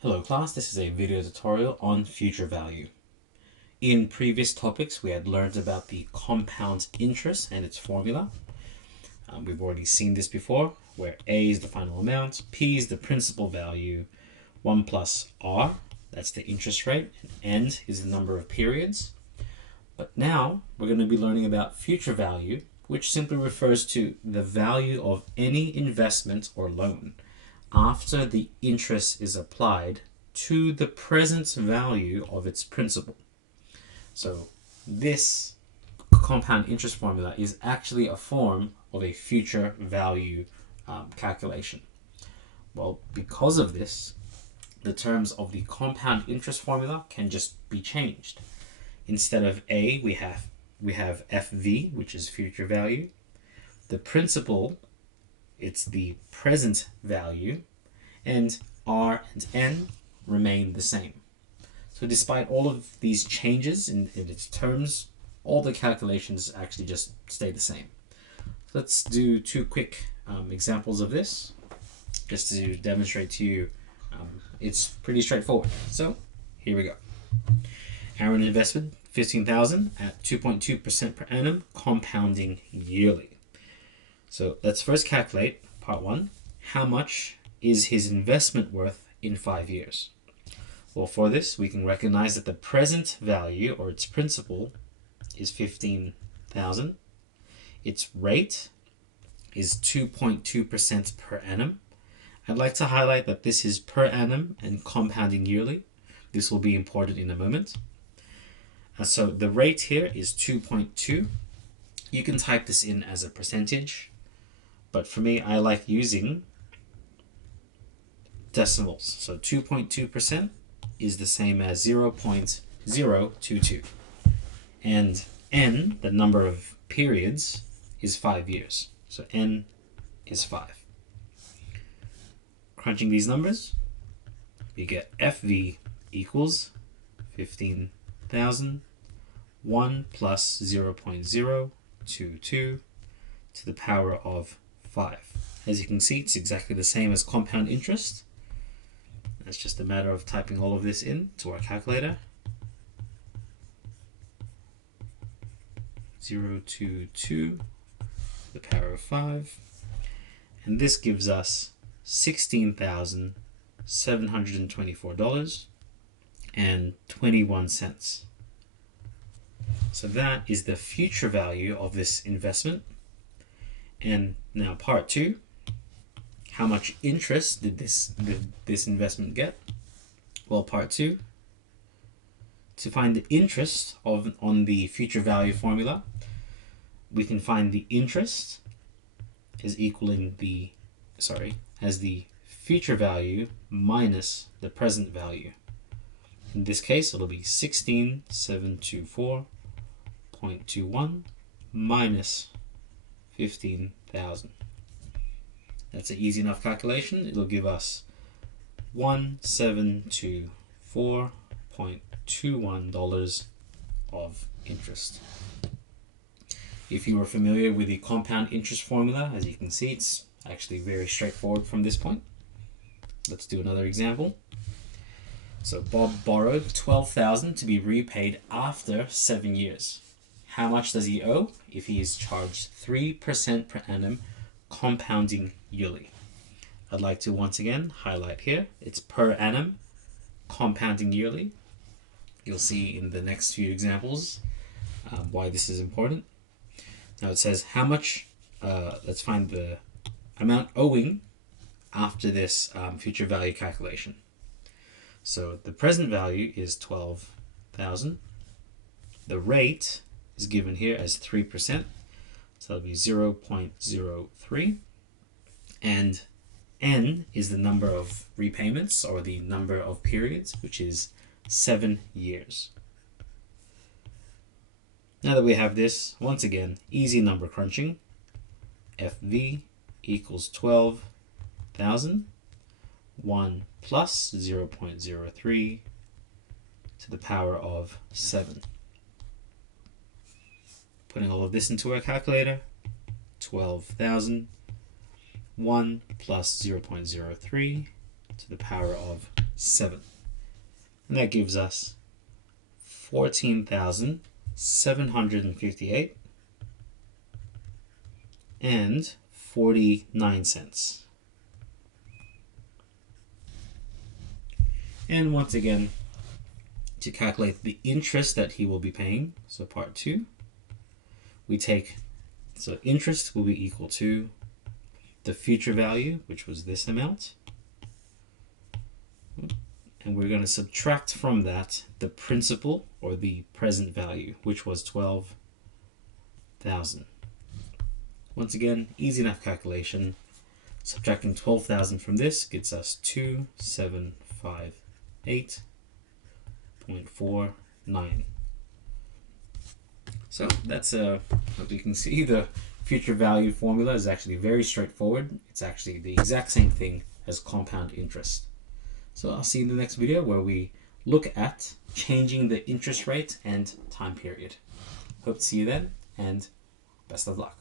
Hello class, this is a video tutorial on future value. In previous topics we had learned about the compound interest and its formula. We've already seen this before, where A is the final amount, P is the principal value, 1 plus R, that's the interest rate, and N is the number of periods. But now we're going to be learning about future value, which simply refers to the value of any investment or loan after the interest is applied to the present value of its principal. So this compound interest formula is actually a form of a future value calculation. Well, because of this, the terms of the compound interest formula can just be changed. Instead of A, we have FV, which is future value. The principal, it's the present value, and R and N remain the same. So despite all of these changes in its terms, all the calculations actually just stay the same. Let's do two quick examples of this, just to demonstrate to you it's pretty straightforward. So here we go. Our investment, $15,000 at 2.2% per annum, compounding yearly. So let's first calculate part one. How much is his investment worth in 5 years? Well, for this, we can recognize that the present value, or its principal, is $15,000. Its rate is 2.2% per annum. I'd like to highlight that this is per annum and compounding yearly. This will be important in a moment. So the rate here is 2.2. You can type this in as a percentage, but for me, I like using decimals. So 2.2% is the same as 0.022. And N, the number of periods, is 5 years. So N is 5. Crunching these numbers, we get FV equals 15,000, 1 plus 0.022 to the power of 5. As you can see, it's exactly the same as compound interest. It's just a matter of typing all of this in to our calculator. 0.022 to the power of 5. And this gives us $16,724.21. So that is the future value of this investment. And now part two, how much interest did this investment get? Well, part two, to find the interest on the future value formula, we can find the interest is equaling as the future value minus the present value. In this case, it'll be 16,724.21 minus 15,000. That's an easy enough calculation. It'll give us $1,724.21 of interest. If you are familiar with the compound interest formula, as you can see, it's actually very straightforward from this point. Let's do another example. So Bob borrowed $12,000 to be repaid after 7 years. How much does he owe if he is charged 3% per annum, compounding yearly? I'd like to once again highlight here, it's per annum, compounding yearly. You'll see in the next few examples why this is important. Now it says how much, let's find the amount owing after this future value calculation. So the present value is 12,000. The rate is given here as 3%, so that'll be 0.03. And N is the number of repayments, or the number of periods, which is 7 years. Now that we have this, once again, easy number crunching. FV equals 12,000, 1 plus 0.03 to the power of 7. Putting all of this into our calculator, 12,000, 1 plus 0.03 to the power of 7. And that gives us 14,758 and 49 cents. And once again, to calculate the interest that he will be paying, so part 2, we take, so interest will be equal to the future value, which was this amount, and we're going to subtract from that the principal, or the present value, which was 12,000. Once again, easy enough calculation. Subtracting 12,000 from this gets us 2758.49. So that's what we can see. The future value formula is actually very straightforward. It's actually the exact same thing as compound interest. So I'll see you in the next video where we look at changing the interest rate and time period. Hope to see you then, and best of luck.